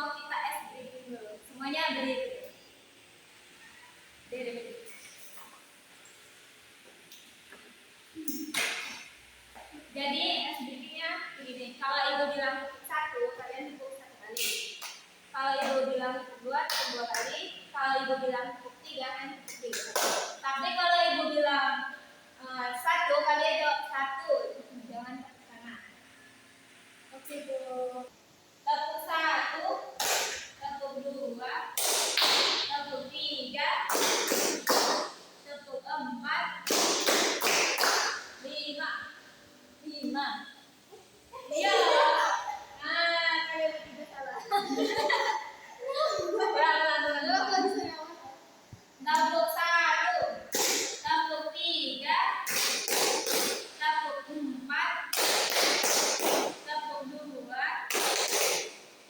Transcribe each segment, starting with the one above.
mau kita ice breaking dulu. Semuanya berdiri. Berdiri. Jadi ice breakingnya begini. Kalau ibu bilang 1, kalian tepuk 1 kali. Kalau ibu bilang 2, tepuk 2 kali. Kalau ibu bilang tepuk 3, kan tepuk 3. Tapi kalau ibu bilang 1, kalian jawab 1. Jangan ke sana. Oke, Bu. Tepuk 1, tepuk 2, tepuk 3, tepuk 4, 5. Iya. Nah, kalian tidak salah. Tepuk 1, tepuk 3, tepuk 4, tepuk 2,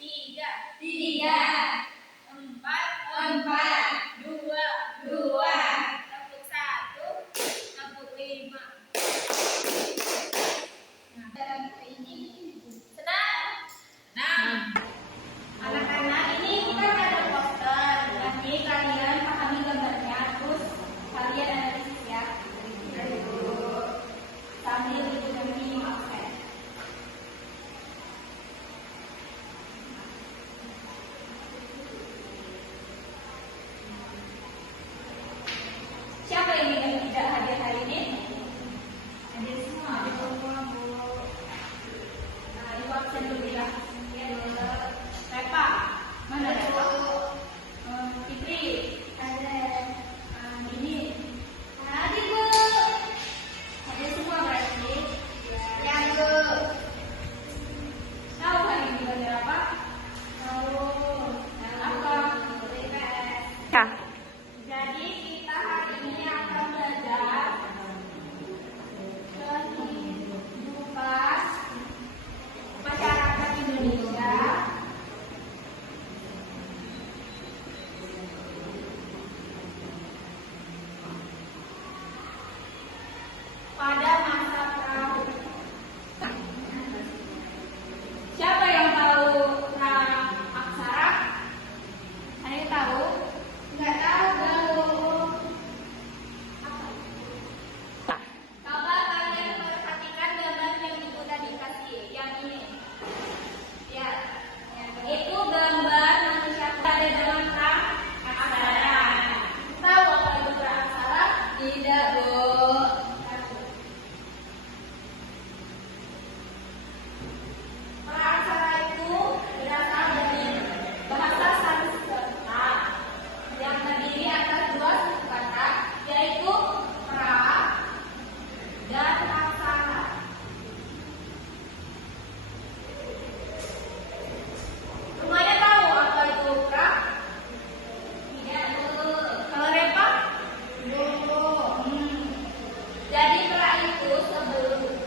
3, 4, 2, tepuk 1, tepuk 5. Senang? Anak-anak, ini kita ada poster. Nanti kalian pahami gambarnya, terus kalian analisis ya. Sambil menyanyi absen. Siapa yang tidak hadir hari ini? Hadir semua, hadir semua, Bu. Nah, ibu absen dulu ya. Repa, mana Repa? Fitri, ada. Ini, hadir Bu. Hadir semua berarti. Ya Bu. Tahu hari ini belajar apa? Tahu. Apa? Ya. Jadi kita hari ini akan belajar kehidupan masyarakat Indonesia pada masa pra. Siapa yang tahu pra aksara? Ada yang tahu? Nggak tahu. Coba kalian perhatikan gambar yang ibu tadi kasih, yang ini. Ya, itu gambar manusia pada zaman pra aksara. Tahu apa itu pra aksara? Tidak, Bu. Pra-aksara itu berasal dari bahasa Sanskerta yang terdiri atas 2 suku kata, yaitu pra dan aksara. Semuanya tahu apa itu pra? Tidak, Bu. Kalau Repa? Bu. Jadi pra itu sebelum.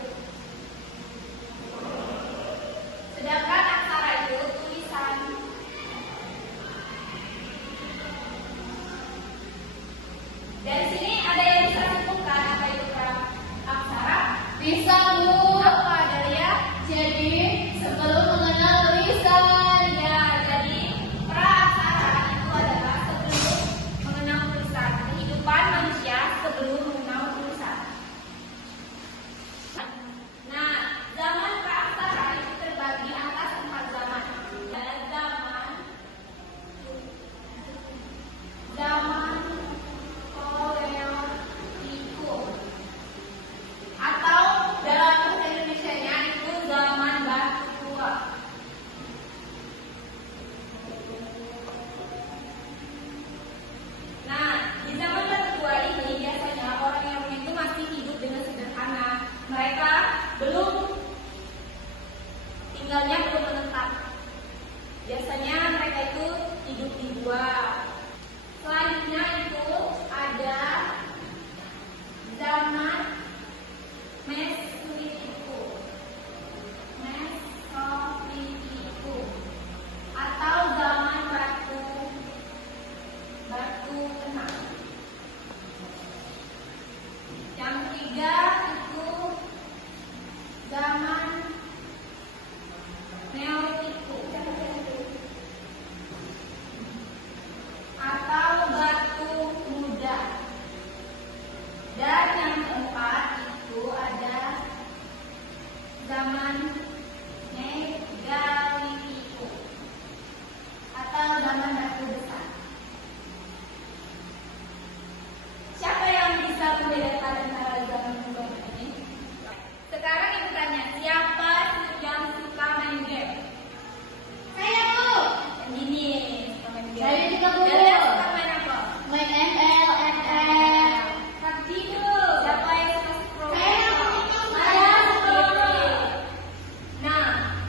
Sedangkan aksara itu tulisan. Dari sini ada yang bisa simpulkan apa itu pra aksara? Bisa, Bu. Apa Dalia? Jadi sebelum mengenal tulisan. Ya, jadi pra aksara itu adalah sebelum mengenal tulisan. Kehidupan manusia sebelum mengenal tulisan. Nah, zaman pra-aksara itu terbagi atas 4 zaman. Ada zaman Paleolitik, atau dalam bahasa Indonesianya itu zaman batu tua. Nah, di zaman batu tua ini biasanya orang-orang itu masih hidup dengan sederhana. Mereka tinggalnya belum menetap. Biasanya mereka itu hidup di gua. Selanjutnya itu ada zaman Mesolitikum atau zaman batu kenang. Yang ketiga itu zaman Neolitikum. zaman Ratu Besar. Siapa yang bisa membedakan antara zaman modern ini? Sekarang ibu tanya, siapa yang suka main game? Saya Bu. Ini suka main game. Saya juga Bu. Kalian suka main apa? Main ML, FF. PUBG tuh. Siapa yang suka scroll? Saya Nah,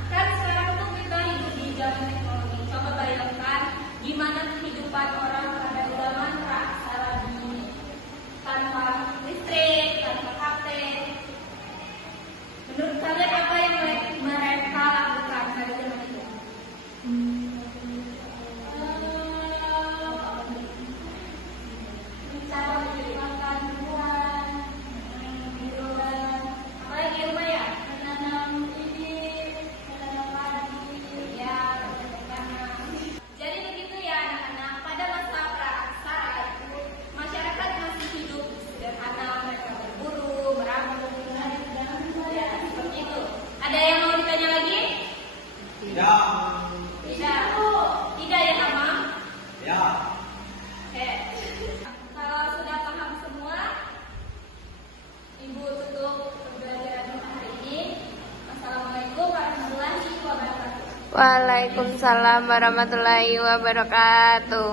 kan sekarang tuh kita hidup di zaman teknologi. Coba bayangkan gimana kehidupan orang pada zaman pra-Saladin tanpa listrik, tanpa HP. Menurut kalian apa yang mereka lakukan pada zaman itu? Cara menciptakan buah, biruan, apalagi di rumah ya? Menanam bibit, menanam padi, ya, tanam. Jadi begitu ya anak-anak, pada masa pra-aksara itu masyarakat masih hidup sederhana, mereka berburu, merabung, ya seperti itu. Ada yang mau ditanya lagi? Tidak. Tidak. Tidak ya Mama? Ya. Oke. Kalau sudah paham semua, Ibu tutup pembelajaran hari ini. Assalamualaikum warahmatullahi wabarakatuh. Waalaikumsalam warahmatullahi wabarakatuh.